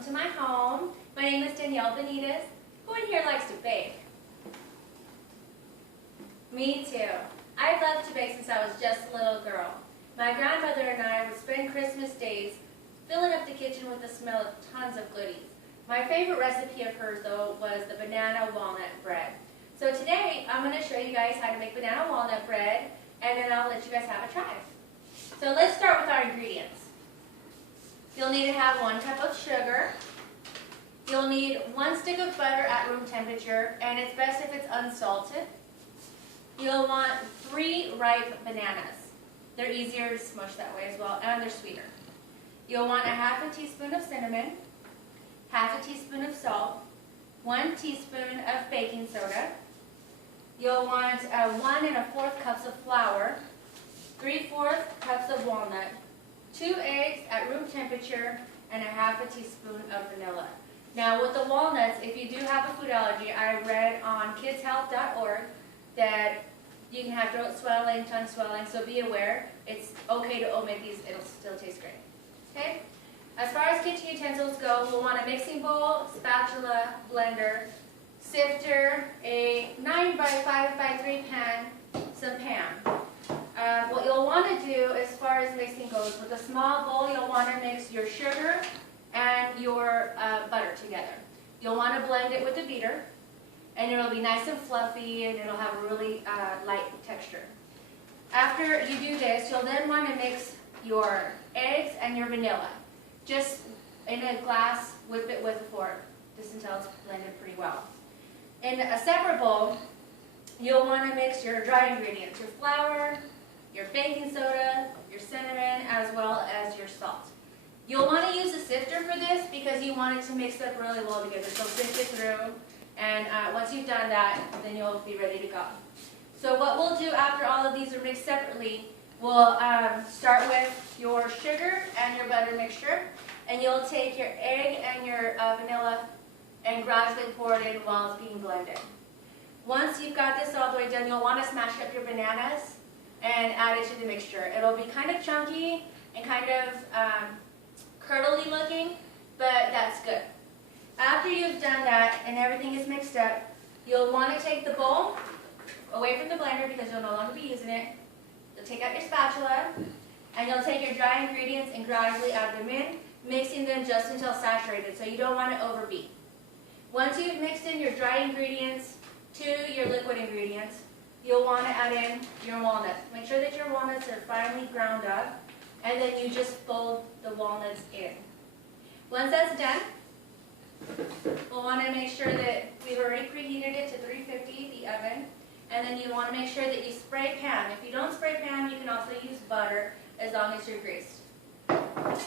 welcome to my home. My name is Danielle Benitez. Who in here likes to bake? Me too. I've loved to bake since I was just a little girl. My grandmother and I would spend Christmas days filling up the kitchen with the smell of tons of goodies. My favorite recipe of hers, though, was the banana walnut bread. So today, I'm going to show you guys how to make banana walnut bread, and then I'll let you guys have a try. So let's start with our ingredients. You'll need to have 1 cup of sugar. You'll need 1 stick of butter at room temperature, and it's best if it's unsalted. You'll want 3 ripe bananas. They're easier to smush that way as well, and they're sweeter. You'll want 1/2 teaspoon of cinnamon, 1/2 teaspoon of salt, 1 teaspoon of baking soda. You'll want 1 1/4 cups of flour, 3/4 cups of walnut, 2 eggs at room temperature, and 1/2 teaspoon of vanilla. Now with the walnuts, if you do have a food allergy, I read on kidshealth.org that you can have throat swelling, tongue swelling, so be aware. It's okay to omit these, it'll still taste great. Okay? As far as kitchen utensils go, we'll want a mixing bowl, spatula, blender, sifter, a 9x5x3 pan, some Pam. What you'll want to do as far as mixing goes, with a small bowl, you'll want to mix your sugar and your butter together. You'll want to blend it with a beater, and it'll be nice and fluffy, and it'll have a really light texture. After you do this, you'll then want to mix your eggs and your vanilla. Just in a glass, whip it with a fork, just until it's blended pretty well. In a separate bowl, you'll want to mix your dry ingredients, your flour, your baking soda, your cinnamon, as well as your salt. You'll want to use a sifter for this because you want it to mix up really well together. So sift it through, and once you've done that, then you'll be ready to go. So what we'll do after all of these are mixed separately, we'll start with your sugar and your butter mixture, and you'll take your egg and your vanilla and gradually pour it in while it's being blended. Once you've got this all the way done, you'll want to smash up your bananas and add it to the mixture. It'll be kind of chunky and kind of curdly looking, but that's good. After you've done that and everything is mixed up, you'll want to take the bowl away from the blender because you'll no longer be using it. You'll take out your spatula, and you'll take your dry ingredients and gradually add them in, mixing them just until saturated, so you don't want to overbeat. Once you've mixed in your dry ingredients to your liquid ingredients, you'll want to add in your walnuts. Make sure that your walnuts are finely ground up, and then you just fold the walnuts in. Once that's done, we'll want to make sure that we've already preheated it to 350, the oven, and then you want to make sure that you spray pan. If you don't spray pan, you can also use butter as long as you're greased. Once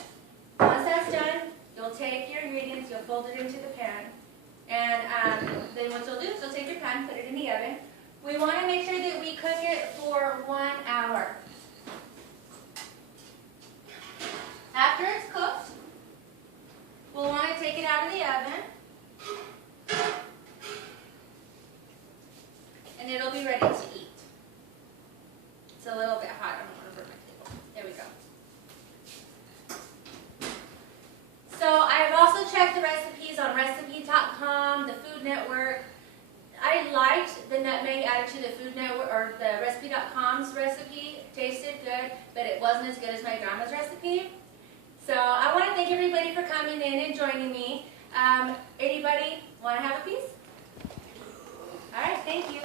that's done, you'll take your ingredients, you'll fold it into the pan, and then what you'll do is you'll take your pan, put it in the oven. We want to make sure that we cook it for 1 hour. After it's cooked, we'll want to take it out of the oven, and it'll be ready to eat. It's a little bit hot. I don't want to burn my table. There we go. So I've also checked the recipes on Recipe.com, the Food Network. I liked the nutmeg added to the Food Network, or the Recipe.com's recipe. It tasted good, but it wasn't as good as my grandma's recipe. So I want to thank everybody for coming in and joining me. Anybody want to have a piece? All right, thank you.